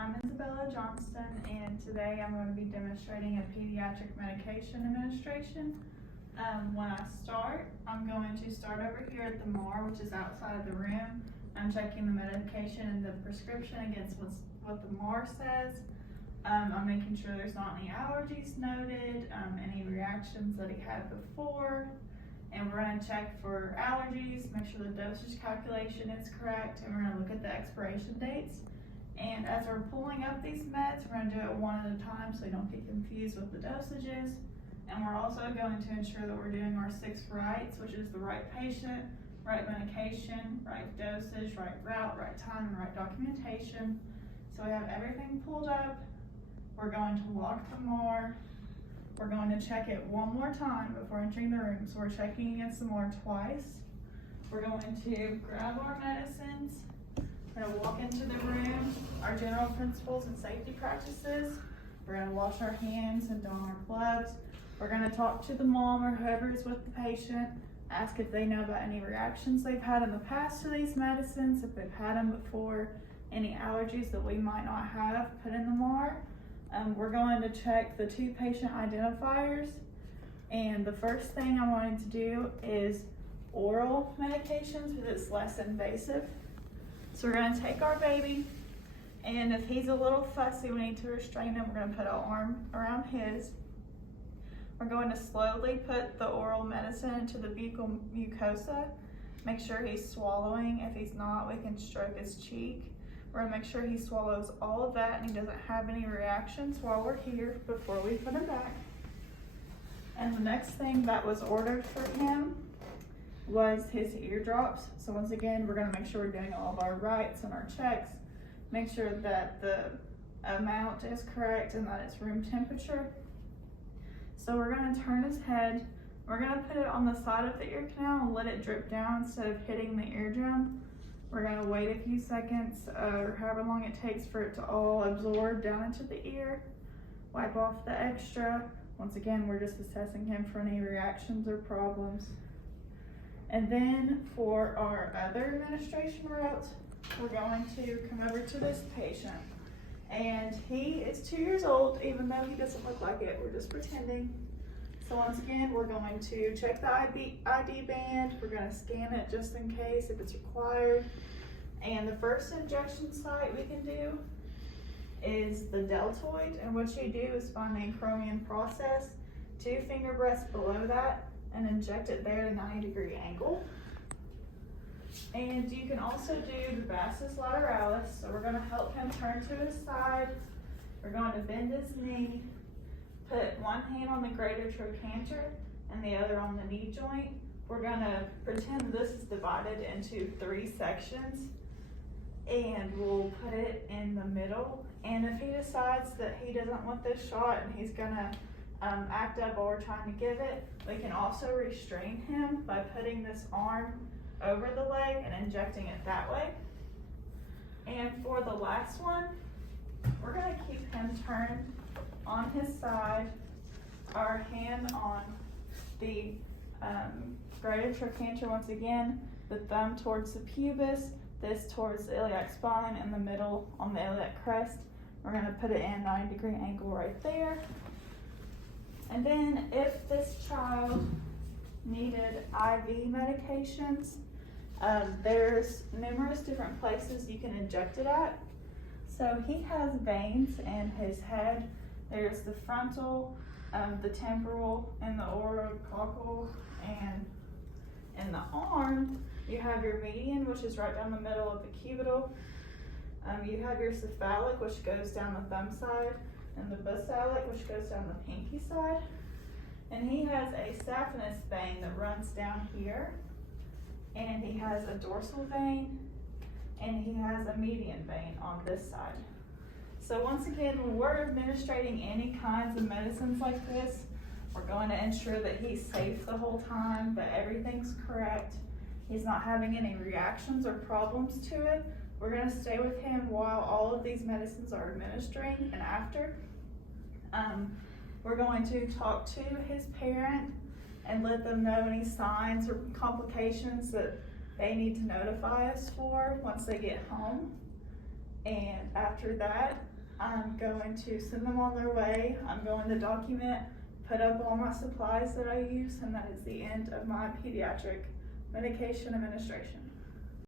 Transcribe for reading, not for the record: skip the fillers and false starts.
I'm Isabella Johnston, and today I'm going to be demonstrating a pediatric medication administration. When I start, I'm going to start over here at the MAR, which is outside the room. I'm checking the medication and the prescription against what the MAR says. I'm making sure there's not any allergies noted, any reactions that he had before. And we're going to check for allergies, make sure the dosage calculation is correct, and we're going to look at the expiration dates. And as we're pulling up these meds, we're going to do it one at a time so we don't get confused with the dosages. And we're also going to ensure that we're doing our 6 rights, which is the right patient, right medication, right dosage, right route, right time, and right documentation. So we have everything pulled up. We're going to lock the MAR. We're going to check it one more time before entering the room. So we're checking against the MAR twice. We're going to grab our medicines. We're going to walk into the room, our general principles and safety practices. We're going to wash our hands and don our gloves. We're going to talk to the mom or whoever is with the patient, ask if they know about any reactions they've had in the past to these medicines, if they've had them before, any allergies that we might not have put in the MAR. We're going to check the 2 patient identifiers, and the first thing I'm wanting to do is oral medications because it's less invasive. So we're going to take our baby, and if he's a little fussy, we need to restrain him. We're going to put our arm around his. We're going to slowly put the oral medicine into the buccal mucosa. Make sure he's swallowing. If he's not, we can stroke his cheek. We're going to make sure he swallows all of that and he doesn't have any reactions while we're here before we put him back. And the next thing that was ordered for him was his eardrops. So once again, we're going to make sure we're doing all of our rights and our checks. Make sure that the amount is correct and that it's room temperature. So we're going to turn his head. We're going to put it on the side of the ear canal and let it drip down instead of hitting the eardrum. We're going to wait a few seconds or however long it takes for it to all absorb down into the ear. Wipe off the extra. Once again, we're just assessing him for any reactions or problems. And then for our other administration route, we're going to come over to this patient. And he is 2 years old, even though he doesn't look like it. We're just pretending. So once again, we're going to check the ID band. We're going to scan it just in case if it's required. And the first injection site we can do is the deltoid. And what you do is find the acromion process, 2 finger breadths below that, and inject it there at a 90-degree angle. And you can also do the vastus lateralis. So we're going to help him turn to his side. We're going to bend his knee. Put one hand on the greater trochanter and the other on the knee joint. We're going to pretend this is divided into 3 sections, and we'll put it in the middle. And if he decides that he doesn't want this shot and he's going to act up while we're trying to give it, we can also restrain him by putting this arm over the leg and injecting it that way. And for the last one, we're going to keep him turned on his side, our hand on the greater trochanter once again, the thumb towards the pubis, this towards the iliac spine, and the middle on the iliac crest. We're going to put it in a 90-degree angle right there. And then if this child needed IV medications, there's numerous different places you can inject it at. So he has veins in his head. There's the frontal, the temporal, and the orococcal, and in the arm, you have your median, which is right down the middle of the cubital. You have your cephalic, which goes down the thumb side, and the basalic, which goes down the pinky side. And he has a saphenous vein that runs down here, and he has a dorsal vein, and he has a median vein on this side. So once again, when we're administrating any kinds of medicines like this, we're going to ensure that he's safe the whole time, that everything's correct, he's not having any reactions or problems to it. We're going to stay with him while all of these medicines are administering and after. We're going to talk to his parent and let them know any signs or complications that they need to notify us for once they get home. And after that, I'm going to send them on their way. I'm going to document, put up all my supplies that I use, and that is the end of my pediatric medication administration.